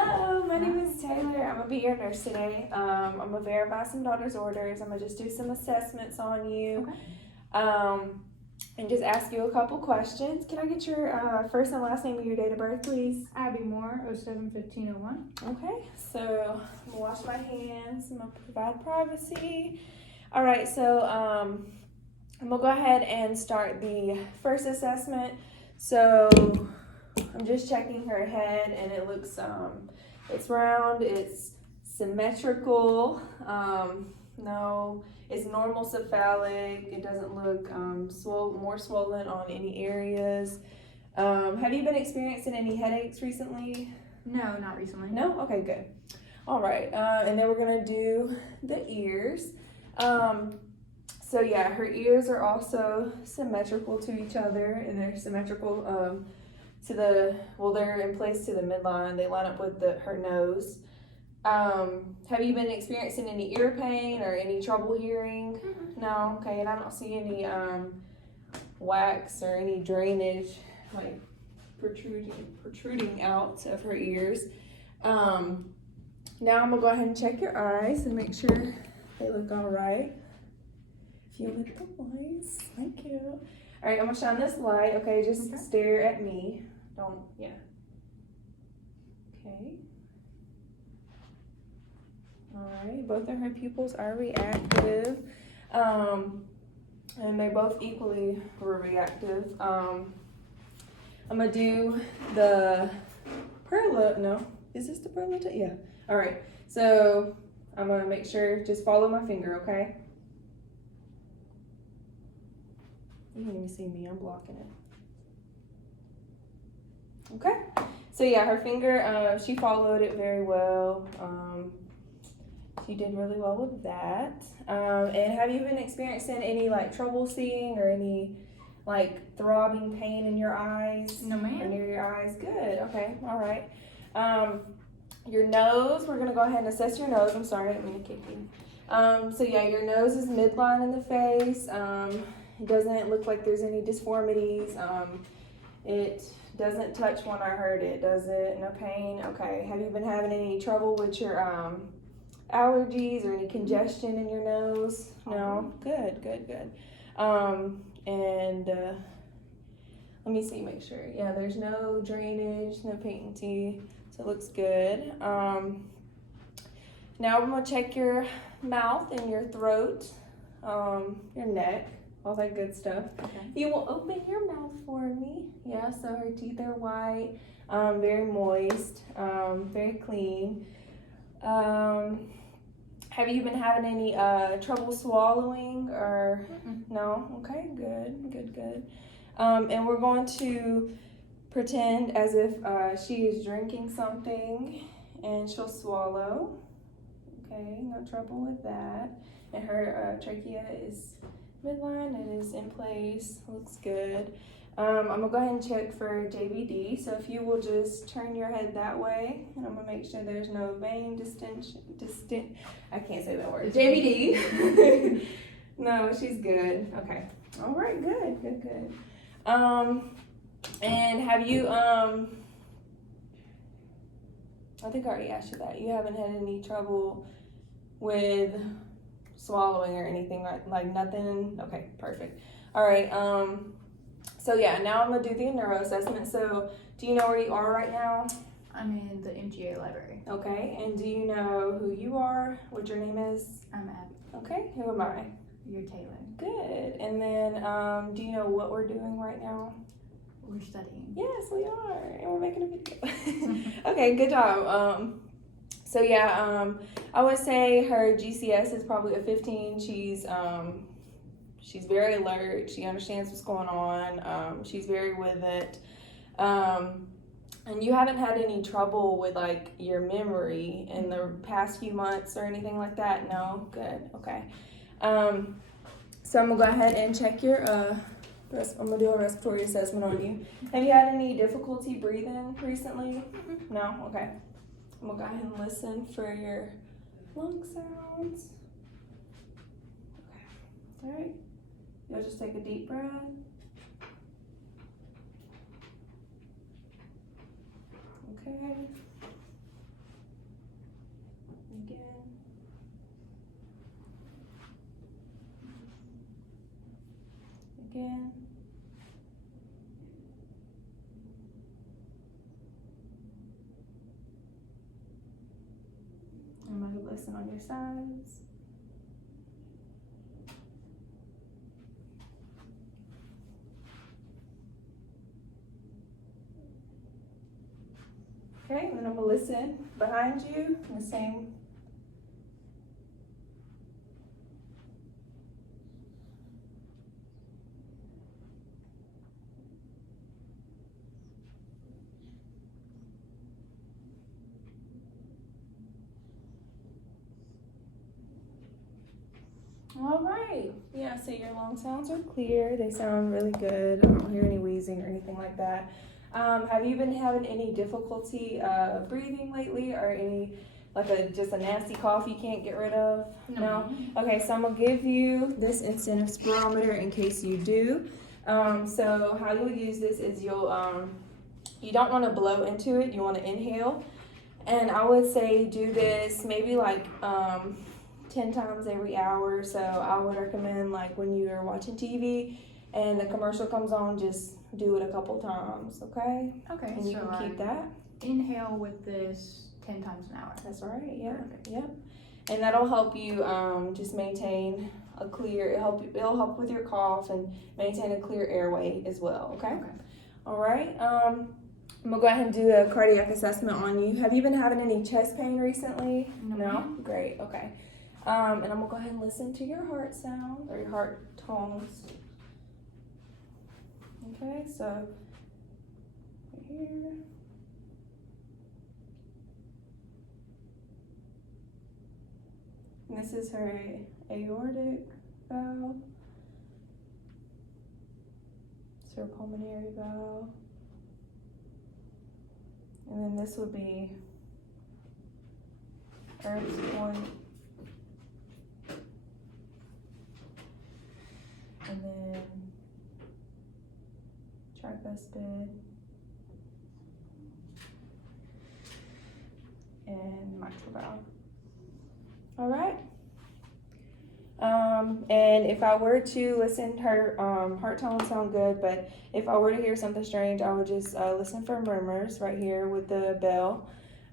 Hello, my name is Taylor. I'm gonna be your nurse today. I'm gonna verify some daughter's orders. I'm gonna just do some assessments on you. Okay. And just ask you a couple questions. Can I get your first and last name and your date of birth, please? Abby Moore, 07-15-01. Okay, so I'm gonna wash my hands. I'm gonna provide privacy. All right, so I'm gonna go ahead and start the first assessment. So I'm just checking her head, and it looks it's round, it's symmetrical. No, it's normal cephalic. It doesn't look more swollen on any areas. Have you been experiencing any headaches recently? No, not recently. No? Okay, good. All right, and then we're gonna do the ears. So yeah, her ears are also symmetrical to each other, and they're symmetrical they're in place to the midline. They line up with her nose. Have you been experiencing any ear pain or any trouble hearing? Mm-hmm. No? Okay, and I don't see any wax or any drainage like protruding out of her ears. Now I'm gonna go ahead and check your eyes and make sure they look all right. If you look the lights, thank you. All right, I'm gonna shine this light. Okay, just stare at me. Don't, yeah. Okay. All right, both of her pupils are reactive, and they both equally were reactive. I'm gonna do the perla. No, is this the perla? Yeah. All right. So I'm gonna make sure just follow my finger, okay? You can't even see me. I'm blocking it. Okay. So yeah, her finger. She followed it very well. She did really well with that. And have you been experiencing any like trouble seeing or any like throbbing pain in your eyes? No, ma'am. Or near your eyes? Good. Okay. All right. Your nose. We're gonna go ahead and assess your nose. I'm sorry, I didn't mean to kick you. So yeah, your nose is midline in the face. It doesn't look like there's any disformities. It doesn't touch when I heard it, does it? No pain. Okay. Have you been having any trouble with your allergies or any congestion in your nose? No? Good. And let me see, make sure. Yeah, there's no drainage, no patency, so it looks good. Now I'm gonna check your mouth and your throat, your neck, all that good stuff. Okay. You will open your mouth for me. Yeah, so her teeth are white, very moist, very clean. Have you been having any trouble swallowing or no? Okay, good. And we're going to pretend as if she is drinking something and she'll swallow. Okay, no trouble with that. And her trachea is midline, it is in place, looks good. I'm gonna go ahead and check for JVD. So if you will just turn your head that way, and I'm gonna make sure there's no vein distension. I can't say that word. JVD. No, she's good. Okay. All right. Good. And have you I think I already asked you that. You haven't had any trouble with swallowing or anything, like nothing? Okay, perfect. All right. So yeah, now I'm gonna do the neuro assessment. So do you know where you are right now? I'm in the MGA library. Okay, and do you know who you are, what your name is? I'm Abby. Okay, who am I? You're Taylor. Good. And then do you know what we're doing right now? We're studying. Yes, we are, and we're making a video. Okay, good job. So yeah, I would say her GCS is probably a 15. She's very alert. She understands what's going on. She's very with it. And you haven't had any trouble with like your memory in the past few months or anything like that? No? Good. Okay. So I'm gonna go ahead and check your I'm gonna do a respiratory assessment on you. Have you had any difficulty breathing recently? No? Okay. I'm gonna go ahead and listen for your lung sounds. Okay. All right. You'll just take a deep breath. Okay. again. I'm going to listen on your sides. Okay, and then I'm going to listen behind you in the same. All right. Yeah, so your long sounds are clear. They sound really good. I don't hear any wheezing or anything like that. Have you been having any difficulty breathing lately, or any just a nasty cough you can't get rid of? No? Okay, so I'm gonna give you this incentive spirometer in case you do. So how you'll use this is you don't want to blow into it. You want to inhale, and I would say do this maybe 10 times every hour. So I would recommend when you're watching TV and the commercial comes on, just do it a couple times, okay? Okay, And you so can keep that. Inhale with this 10 times an hour. That's right, yeah. Perfect. Yep. And that'll help you just maintain a clear, it'll help with your cough and maintain a clear airway as well, okay? Okay. All right. I'm gonna go ahead and do a cardiac assessment on you. Have you been having any chest pain recently? No. Great, okay. And I'm gonna go ahead and listen to your heart sound, or your heart tones. Okay, so right here. And this is her aortic valve. It's her pulmonary valve. And then this would be Erb's point. And then tricuspid and mitral valve. All right. And if I were to listen, her heart tones sound good, but if I were to hear something strange, I would just listen for murmurs right here with the bell.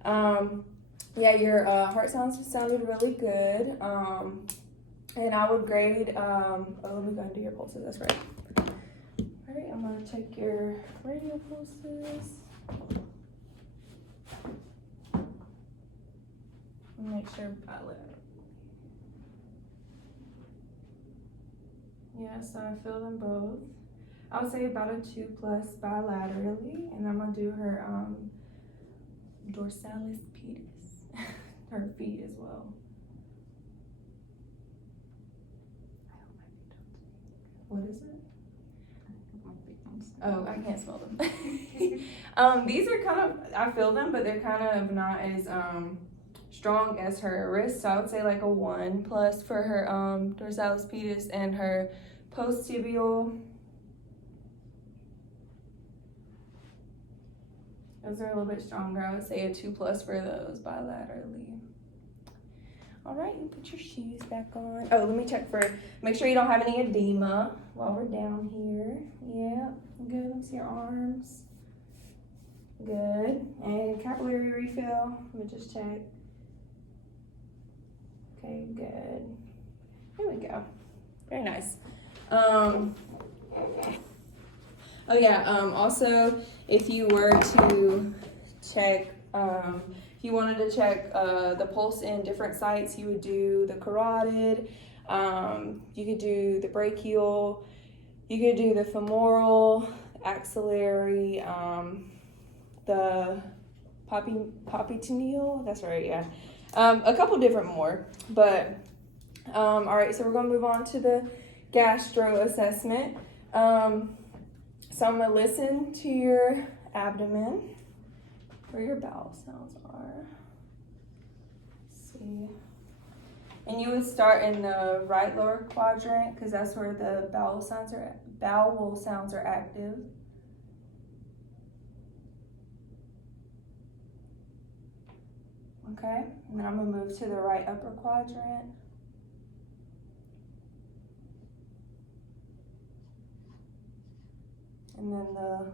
Yeah, your heart sounded really good. And I would grade, let me go and do your pulses, that's right. All right, I'm gonna check your radial pulses. Make sure yeah, so I feel them both. I would say about a 2+ bilaterally, and I'm gonna do her dorsalis pedis, her feet as well. What is it? Oh, I can't smell them. These are I feel them, but they're kind of not as strong as her wrist. So I would say a 1+ for her dorsalis pedis, and her post-tibial. Those are a little bit stronger. I would say a 2+ for those bilaterally. All right, you put your shoes back on. Oh, let me check make sure you don't have any edema while we're down here. Yeah, good. Let me see your arms. Good. And capillary refill. Let me just check. Okay, good. Here we go. Very nice. Oh yeah, also, if you were to check, if you wanted to check the pulse in different sites, you would do the carotid, you could do the brachial, you could do the femoral, axillary, the popliteal, that's right, yeah. A couple different more, but all right, so we're gonna move on to the gastro assessment. So I'm gonna listen to your abdomen, where your bowel sounds are. Let's see. And you would start in the right lower quadrant, because that's where the bowel sounds are active. Okay, and then I'm gonna move to the right upper quadrant. And then the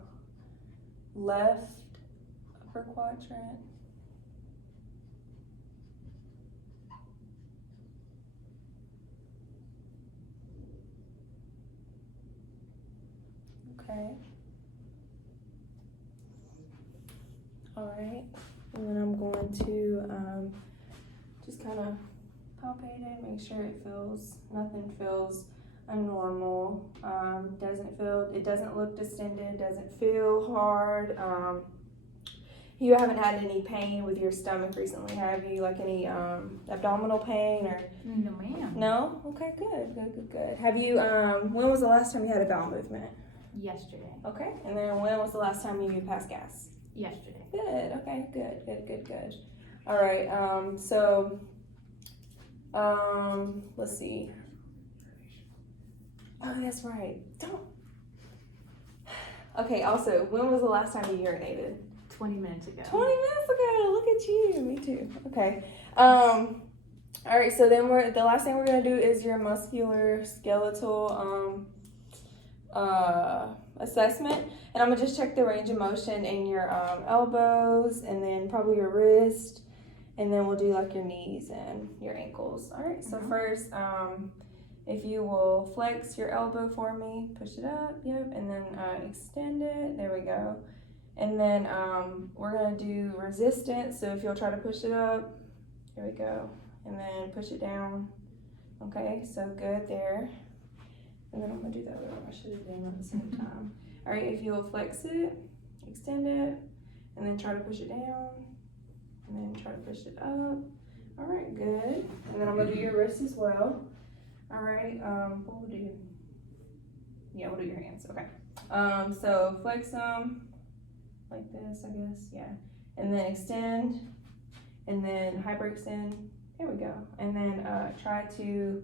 left upper quadrant. Okay. All right. And then I'm going to just kind of palpate it, make sure nothing feels abnormal. It doesn't look distended, doesn't feel hard. You haven't had any pain with your stomach recently, have you? Like any abdominal pain or? No, ma'am. No? Okay, good. Have you, when was the last time you had a bowel movement? Yesterday. Okay, and then when was the last time you passed gas? Yesterday. Good, okay, good. All right, let's see. Oh, that's right. Okay, also, when was the last time you urinated? 20 minutes ago. 20 minutes ago, look at you, me too. Okay, all right, so then the last thing we're gonna do is your musculoskeletal, assessment, and I'm gonna just check the range of motion in your elbows and then probably your wrist, and then we'll do like your knees and your ankles. All right, so first, if you will flex your elbow for me, push it up, yep, and then extend it, there we go. And then we're gonna do resistance, so if you'll try to push it up, there we go, and then push it down. Okay, so good there. And then I'm gonna do the other one. I should have done them at the same time. All right, if you'll flex it, extend it, and then try to push it down, and then try to push it up. All right, good. And then I'm gonna do your wrists as well. All right, what we'll do? Yeah, we'll do your hands. Okay. So flex them like this, I guess. Yeah. And then extend, and then hyperextend. There we go. And then try to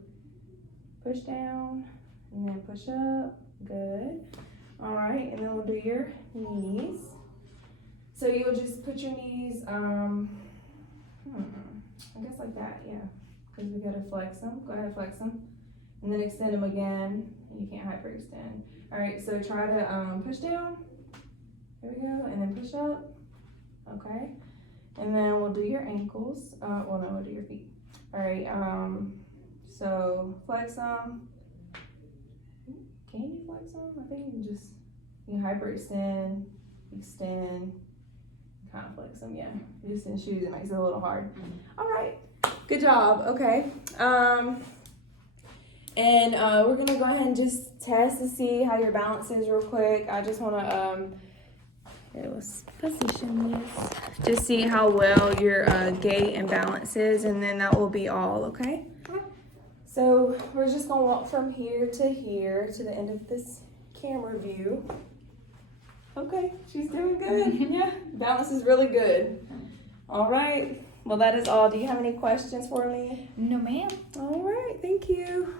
push down. And then push up, good. All right, and then we'll do your knees. So you'll just put your knees, I guess like that, yeah. Because we gotta flex them, go ahead, flex them. And then extend them again, you can't hyperextend. All right, so try to push down, there we go, and then push up, okay. And then we'll do your ankles, we'll do your feet. All right, so flex them. Can you flex them? I think you can hyperextend, extend, kind of flex them, yeah. Just in shoes, it makes it a little hard. All right, good job, okay. And we're gonna go ahead and just test to see how your balance is real quick. I just wanna, let's position this. Just see how well your gait and balance is, and then that will be all, okay? So we're just gonna walk from here to the end of this camera view. Okay, she's doing good. Yeah, balance is really good. All right, well that is all. Do you have any questions for me? No, ma'am. All right, thank you.